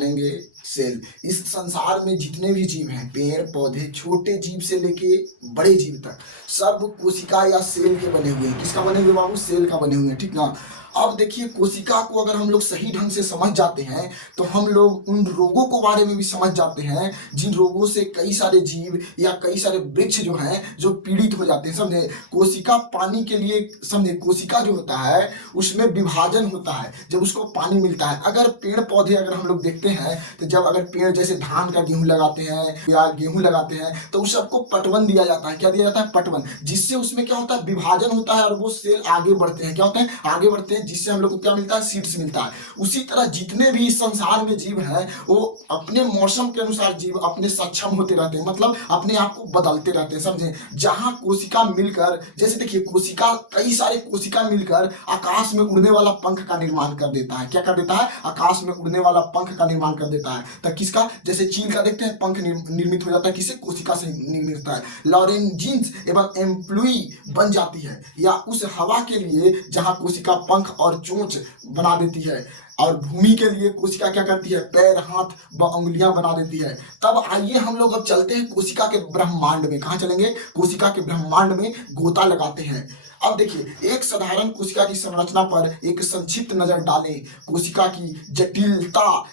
जानेंगे सेल। इस संसार में जितने भी जीव हैं, पेड़ पौधे, छोटे जीव से लेके बड़े जीव तक, सब कोशिका या सेल के बने हुए हैं। किसका बने हुए बाबू? सेल का बने हुए हैं, ठीक ना। अब देखिए, कोशिका को अगर हम लोग सही ढंग से समझ जाते हैं तो हम लोग उन रोगों को बारे में भी समझ जाते हैं जिन रोगों से कई सारे जीव या कई सारे वृक्ष जो हैं जो पीड़ित हो जाते हैं। समझे? कोशिका पानी के लिए, समझे, कोशिका जो होता है उसमें विभाजन होता है जब उसको पानी मिलता है। अगर पेड़ पौधे अगर हम लोग देखते हैं तो जब अगर पेड़ जैसे धान का गेहूं लगाते हैं या गेहूं लगाते हैं तो उस सबको पटवन दिया जाता है। क्या दिया जाता है? पटवन। जिससे उसमें क्या होता है? विभाजन होता है और वो सेल आगे बढ़ते हैं। क्या होते हैं? आगे बढ़ते हैं, जिससे हम लोग को क्या मिलता है? सीड्स मिलता है। उसी तरह जितने भी इस संसार में जीव हैं वो अपने मौसम के अनुसार जीव अपने सक्षम होते रहते हैं, मतलब अपने आप को बदलते रहते हैं। समझे? जहां कोशिका मिलकर, जैसे देखिए, कोशिका, कई सारे कोशिका मिलकर आकाश में उड़ने वाला पंख का निर्माण कर देता है। क्या कर देता है? आकाश में उड़ने वाला पंख का निर्माण कर देता है। तो किसका? जैसे चील का देखते हैं पंख निर्मित हो जाता है, किससे? कोशिका से निर्मित होता है। लॉरेंजिन्स एवं एम्प्लुई बन जाती है या उस हवा के लिए जहां कोशिका पंख और चोंच बना देती है। और भूमि के लिए कोशिका क्या करती है? पैर, हाथ व उंगलियां बना देती है। तब आइए हम लोग अब चलते हैं कोशिका के ब्रह्मांड में। कहां चलेंगे? कोशिका के ब्रह्मांड में गोता लगाते हैं। अब देखिए, एक साधारण कोशिका की संरचना पर एक संक्षिप्त नजर डालें। कोशिका की जटिलता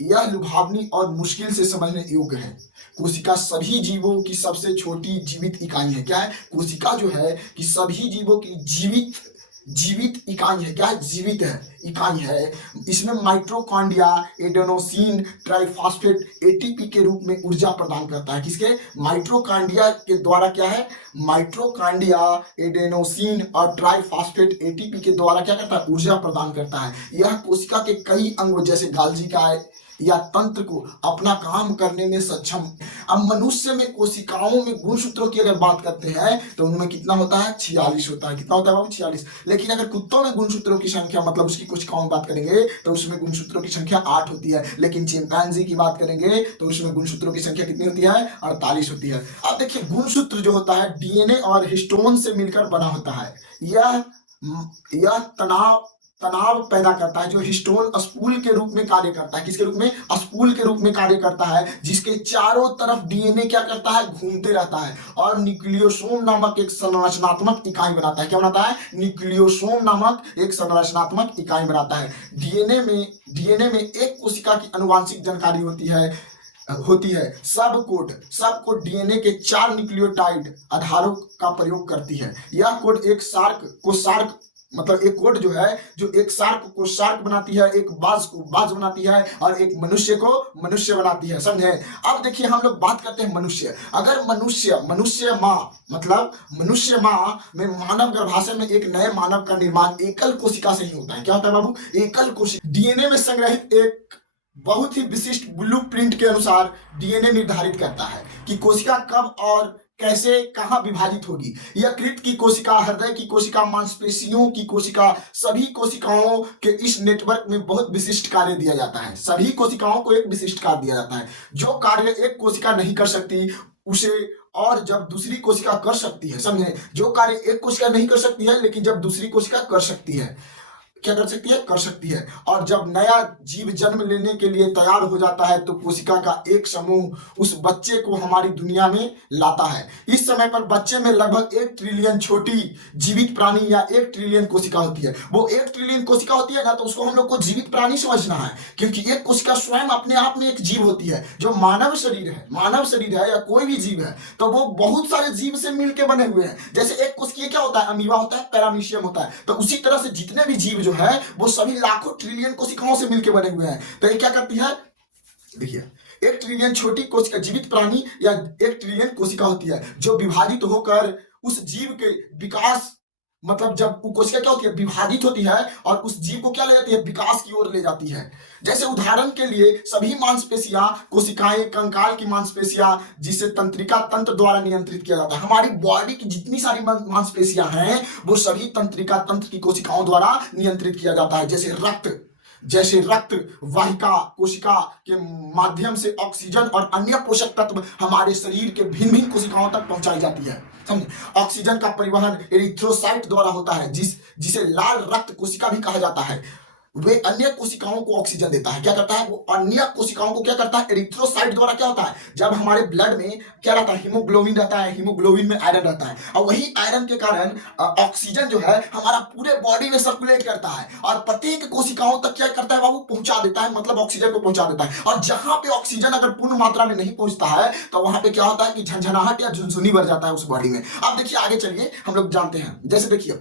यह लुभावनी और मुश्किल से समझने योग्य है। कोशिका सभी जीवों की सबसे छोटी जीवित इकाई है। क्या है? कोशिका जो है कि सभी जीवों की जीवित इकाई है। क्या है? जीवित है, इकाई है। इसमें माइटोकॉन्ड्रिया एडेनोसिन ट्राइफॉस्फेट एटीपी के रूप में ऊर्जा प्रदान करता है। किसके? माइटोकॉन्ड्रिया के द्वारा। क्या है? माइटोकॉन्ड्रिया एडेनोसिन और ट्राइफॉस्फेट एटीपी के द्वारा क्या करता है? ऊर्जा प्रदान करता है। यह कोशिका के कई अंगों जैसे गाल्जी का या तंत्र को अपना काम करने में सक्षम। अब मनुष्य में कोशिकाओं में गुणसूत्रों की अगर बात करते हैं तो उनमें कितना होता है? 46 होता है। कितना होता है बाबू? 46। लेकिन अगर कुत्तों में गुणसूत्रों की संख्या, मतलब उसकी कोशिकाओं की बात करेंगे तो उसमें गुणसूत्रों की संख्या 8 होती है। लेकिन चिंपैंजी की बात करेंगे तो उसमें गुणसूत्रों की संख्या कितनी होती है? 48 होती है। अब देखिए, गुणसूत्र जो होता है डीएनए और हिस्टोन से मिलकर बना होता है। यह तनाव पैदा करता है। जो हिस्टोन स्पूल के रूप में कार्य करता है। किसके रूप में? स्पूल के रूप में कार्य करता है, जिसके चारों तरफ डीएनए क्या करता है? घूमते रहता है और न्यूक्लियोसोम नामक एक संरचनात्मक इकाई बनाता है। क्या बनाता है? न्यूक्लियोसोम नामक एक संरचनात्मक इकाई बनाता है। डीएनए में एक कोशिका की आनुवंशिक जानकारी होती है। सब कोड डीएनए के 4 न्यूक्लियोटाइड आधारों का प्रयोग करती है। यह कोड एक सार्क मतलब एक कोड जो है, जो एक सार्क को सार्क बनाती है, एक बाज को बाज बनाती है और एक मनुष्य को मनुष्य बनाती है। समझे? अब देखिए, हम लोग बात करते हैं मनुष्य। अगर मनुष्य माँ में मानव गर्भाशय में एक नए मानव का निर्माण एकल कोशिका से ही होता है। क्या होता है बाबू? एकल कोशिका। डीएनए में संग्रहित एक बहुत ही विशिष्ट ब्लूप्रिंट के अनुसार डीएनए निर्धारित करता है कि कोशिका कब और कैसे, कहां विभाजित होगी। यकृत की कोशिका, हृदय की कोशिका, मांसपेशियों की कोशिका, सभी कोशिकाओं के इस नेटवर्क में बहुत विशिष्ट कार्य दिया जाता है। सभी कोशिकाओं को एक विशिष्ट कार्य दिया जाता है। जो कार्य एक कोशिका नहीं कर सकती उसे और जब दूसरी कोशिका कर सकती है। समझे? जो कार्य एक कोशिका नहीं कर सकती है लेकिन जब दूसरी कोशिका कर सकती है, क्या कर सकती है? कर सकती है। और जब नया जीव जन्म लेने के लिए तैयार हो जाता है तो कोशिका का एक समूह उस बच्चे को हमारी दुनिया में लाता है। इस समय पर बच्चे में लगभग 1 ट्रिलियन छोटी जीवित प्राणी या 1 ट्रिलियन कोशिका होती है। वो 1 ट्रिलियन कोशिका होती है ना, तो उसको हम लोग को जीवित प्राणी समझना है, क्योंकि एक कोशिका स्वयं अपने आप में एक जीव होती है। जो मानव शरीर है या कोई भी जीव है तो वो बहुत सारे जीव से मिलकर बने हुए हैं। जैसे एक कोशिका क्या होता है? अमीबा होता है, पैरामीशियम होता है। तो उसी तरह से जितने भी जीव है वो सभी लाखों ट्रिलियन कोशिकाओं से मिलकर बने हुए हैं। तो ये क्या करती है? देखिए, 1 ट्रिलियन छोटी कोशिका जीवित प्राणी या 1 ट्रिलियन कोशिका होती है जो विभाजित होकर उस जीव के विकास, मतलब जब वो कोशिका क्या होती है? विभाजित होती है और उस जीव को क्या ले जाती है? विकास की ओर ले जाती है। जैसे उदाहरण के लिए सभी मांसपेशियां, कोशिकाएं, कंकाल की मांसपेशियां, जिसे तंत्रिका तंत्र द्वारा नियंत्रित किया जाता है। हमारी बॉडी की जितनी सारी मांसपेशियां हैं वो सभी तंत्रिका तंत्र की कोशिकाओं द्वारा नियंत्रित किया जाता है। जैसे रक्त वाहिका कोशिका के माध्यम से ऑक्सीजन और अन्य पोषक तत्व हमारे शरीर के भिन्न भिन्न कोशिकाओं तक पहुंचाई जाती है। समझे? ऑक्सीजन का परिवहन एरिथ्रोसाइट द्वारा होता है, जिसे लाल रक्त कोशिका भी कहा जाता है। वे अन्य कोशिकाओं को ऑक्सीजन देता है। क्या करता है वो? अन्य कोशिकाओं को क्या करता है? एरिथ्रोसाइट द्वारा क्या होता है, जब हमारे ब्लड में क्या रहता है, हीमोग्लोबिन रहता है, हीमोग्लोबिन में आयरन रहता है, और वही आयरन के कारण ऑक्सीजन जो है हमारा पूरे बॉडी में सर्कुलेट करता है और प्रत्येक कोशिकाओं तक क्या करता है बाबू? पहुंचा देता है, मतलब ऑक्सीजन को पहुंचा देता है। और जहां पे ऑक्सीजन अगर पूर्ण मात्रा में नहीं पहुंचता है तो वहां पे क्या होता है कि झंझनाहट या झुनझुनी बढ़ जाता है उस बॉडी में। अब देखिए आगे चलिए हम लोग जानते हैं। जैसे देखिए,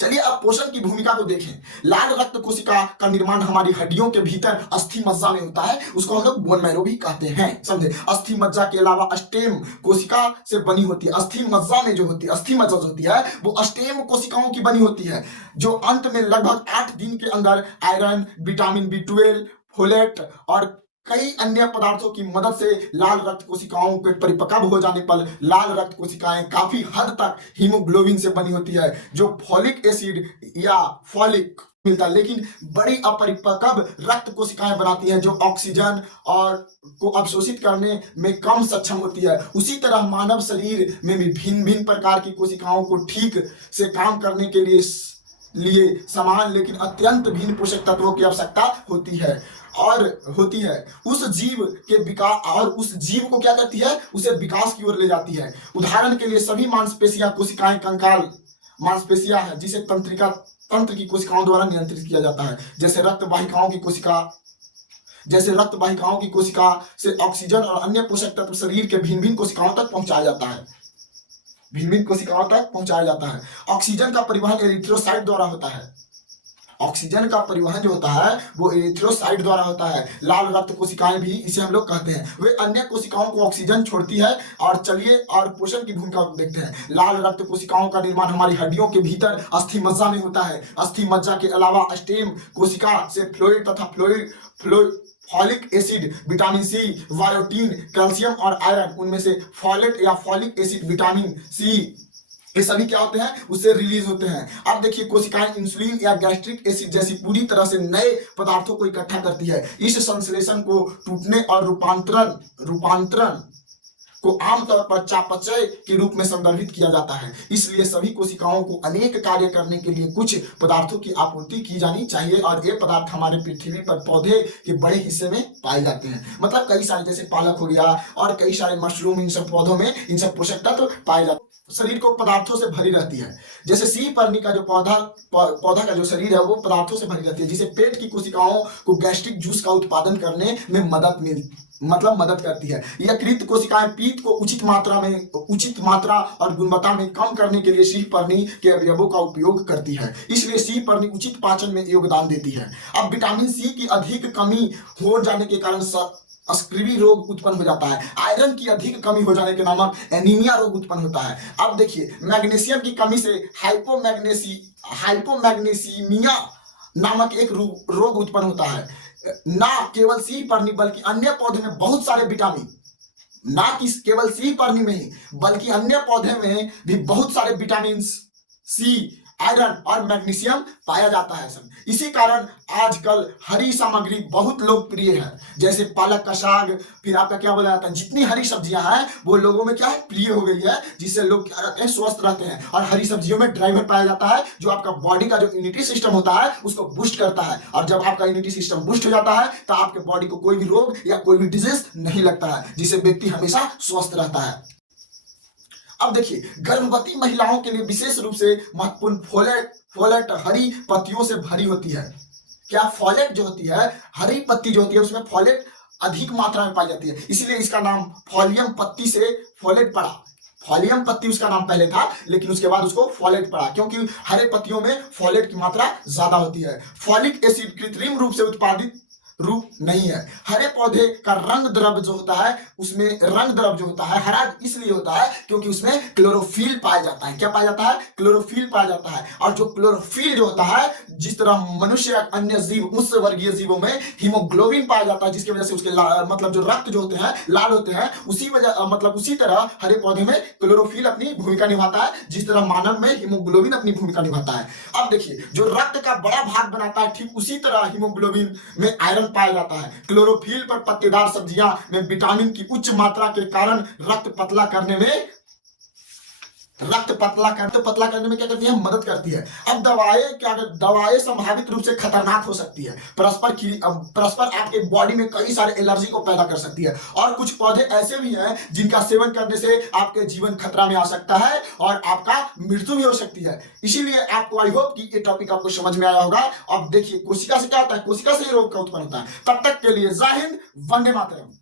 चलिए अब पोषण की भूमिका को देखें। लाल रक्त कोशिका का निर्माण हमारी हड्डियों के भीतर अस्थि मज्जा में होता है, उसको हम लोग बोन मैरो भी कहते हैं, समझे। अस्थि मज्जा के अलावा स्टेम कोशिका से बनी होती है। अस्थि मज्जा में जो होती है, अस्थि मज्जा जो होती है वो स्टेम कोशिकाओं की बनी होती है, जो अंत में लगभग 8 दिन के अंदर आयरन, विटामिन B12, फोलेट और कई अन्य पदार्थों की मदद से लाल रक्त कोशिकाओं के परिपक्व हो जाने पर लाल रक्त कोशिकाएं काफी हद तक हीमोग्लोबिन से बनी होती है, जो फॉलिक एसिड या फॉलिक मिलता है, लेकिन बड़ी अपरिपक्व रक्त कोशिकाएं बनाती हैं जो ऑक्सीजन और को अवशोषित करने में कम सक्षम होती है। उसी तरह मानव शरीर में भी भिन्न भिन्न प्रकार की कोशिकाओं को ठीक से काम करने के लिए समान लेकिन अत्यंत भिन्न पोषक तत्वों की आवश्यकता होती है उस जीव के विकास, और उस जीव को क्या करती है? उसे विकास की ओर ले जाती है। उदाहरण के लिए सभी मांसपेशियां कोशिकाएं कंकाल मांसपेशियां है जिसे तंत्र की कोशिकाओं द्वारा नियंत्रित किया जाता है। जैसे रक्त वाहिकाओं की कोशिका से ऑक्सीजन और अन्य पोषक तत्व शरीर के भिन्न भिन्न कोशिकाओं तक पहुंचाया जाता है। ऑक्सीजन का परिवहन एरिथ्रोसाइट द्वारा होता है। ऑक्सीजन का परिवहन जो होता है वो एरिथ्रोसाइट द्वारा होता है। लाल रक्त कोशिकाएं भी इसे हम लोग कहते हैं, वे अन्य कोशिकाओं को ऑक्सीजन छोड़ती है। और चलिए और पोषण की भूमिका देखते हैं। लाल रक्त कोशिकाओं का निर्माण हमारी हड्डियों के भीतर अस्थि मज्जा में होता है। अस्थि मज्जा के अलावा स्टेम कोशिका से फ्लोइड तथा folic acid, vitamin C, biotin, calcium और आयरन, उनमें से फॉलेट या फॉलिक एसिड, विटामिन C, ये सभी क्या होते हैं? उससे रिलीज होते हैं। अब देखिए कोशिकाएं इंसुलिन या गैस्ट्रिक एसिड जैसी पूरी तरह से नए पदार्थों को इकट्ठा करती है। इस संश्लेषण को टूटने और रूपांतरण को आमतौर पर चयापचय के रूप में संदर्भित किया जाता है। इसलिए सभी कोशिकाओं को अनेक कार्य करने के लिए कुछ पदार्थों की आपूर्ति की जानी चाहिए, और ये पदार्थ हमारे पृथ्वी पर पौधे के बड़े हिस्से में पाए जाते हैं। मतलब कई सारे, जैसे पालक हो गया और कई सारे मशरूम, इन सब पौधों में इन सब पोषक तत्व पाए जाते हैं। शरीर को पदार्थों से भरी रहती है। जैसे सी पर्णी का जो पौधा का जो शरीर है वो पदार्थों से भरी रहती है, जिसे पेट की कोशिकाओं को गैस्ट्रिक जूस का उत्पादन करने में मदद करती है। यकृत कोशिकाएं पीत को उचित मात्रा और गुणवत्ता में कम करने के लिए सी पर्णी के अवयवों का उपयोग करती है। इसलिए सी पर्णी उचित पाचन में योगदान देती है। अब विटामिन C की अधिक कमी हो जाने के कारण स्क्रीवी रोग उत्पन्न हो जाता है। आयरन की अधिक कमी हो जाने के नामक एनीमिया रोग उत्पन्न होता है। अब देखिए मैग्नीशियम की कमी से हाइपोमैग्नीसीमिया नामक एक रोग उत्पन्न होता है। ना केवल सी पर्णी बल्कि अन्य पौधे में बहुत सारे विटामिन, ना कि केवल सी पर्णी में ही बल्कि अन्य पौधे में भी बहुत सारे विटामिन C, आयरन और मैग्नीशियम पाया जाता है सब। इसी कारण आजकल हरी सामग्री बहुत लोकप्रिय है, जैसे पालक का साग, फिर आपका क्या बोला जाता है, जितनी हरी सब्जियां हैं वो लोगों में क्या है, प्रिय हो गई है, जिससे लोग क्या रहते हैं, स्वस्थ रहते हैं। और हरी सब्जियों में ड्राइवर पाया जाता है जो आपका बॉडी का जो इम्यूनिटी सिस्टम होता है उसको बूस्ट करता है, और जब आपका इम्यूनिटी सिस्टम बूस्ट हो जाता है तो आपके बॉडी को कोई भी रोग या कोई भी डिजीज नहीं लगता है, जिससे व्यक्ति हमेशा स्वस्थ रहता है। अब देखिए गर्भवती महिलाओं के लिए विशेष रूप से महत्वपूर्ण फोलेट हरी पत्तियों से भरी होती है। क्या? फोलेट जो होती है, हरी पत्ती जो होती है उसमें फोलेट अधिक मात्रा में पाई जाती है, इसलिए इसका नाम फॉलियम पत्ती से फोलेट पड़ा। फॉलियम पत्ती उसका नाम पहले था, लेकिन उसके बाद उसको फोलेट पड़ा, क्योंकि हरे पत्तियों में फोलेट की मात्रा ज्यादा होती है। फॉलिक एसिड कृत्रिम रूप से उत्पादित रूप नहीं है। हरे पौधे का रंग द्रव्य जो होता है, उसमें रंग द्रव्य जो होता है हरा इसलिए होता है क्योंकि उसमें क्लोरोफिल पाया जाता है। क्या पाया जाता है? क्लोरोफिल पाया जाता है। और जो क्लोरोफिल जो होता है, जिस तरह मनुष्य या अन्य जीव, उच्च वर्गीय जीवों में हीमोग्लोबिन पाया जाता है, जिसकी वजह से उसके मतलब जो रक्त जो होते हैं लाल होते हैं, उसी तरह हरे पौधे में क्लोरोफिल अपनी भूमिका निभाता है, जिस तरह मानव में हीमोग्लोबिन अपनी भूमिका निभाता है। अब देखिए जो रक्त का बड़ा भाग बनाता है, ठीक उसी तरह हीमोग्लोबिन में आयरन पाया जाता है। क्लोरोफिल पर पत्तेदार सब्जियां में विटामिन की उच्च मात्रा के कारण रक्त पतला करने में रक्त पतला करने में क्या करती है, मदद करती है। अब दवाएं संभावित रूप से खतरनाक हो सकती है, परस्पर आपके बॉडी में कई सारे एलर्जी को पैदा कर सकती है। और कुछ पौधे ऐसे भी हैं जिनका सेवन करने से आपके जीवन खतरा में आ सकता है और आपका मृत्यु भी हो सकती है। इसीलिए आपको आई होप कि ये टॉपिक आपको समझ में आया होगा। अब देखिए कोशिका से क्या होता है, कोशिका से ही रोग का उत्पन्न होता है। तब तक के लिए जय हिंद, वंदे मातरम।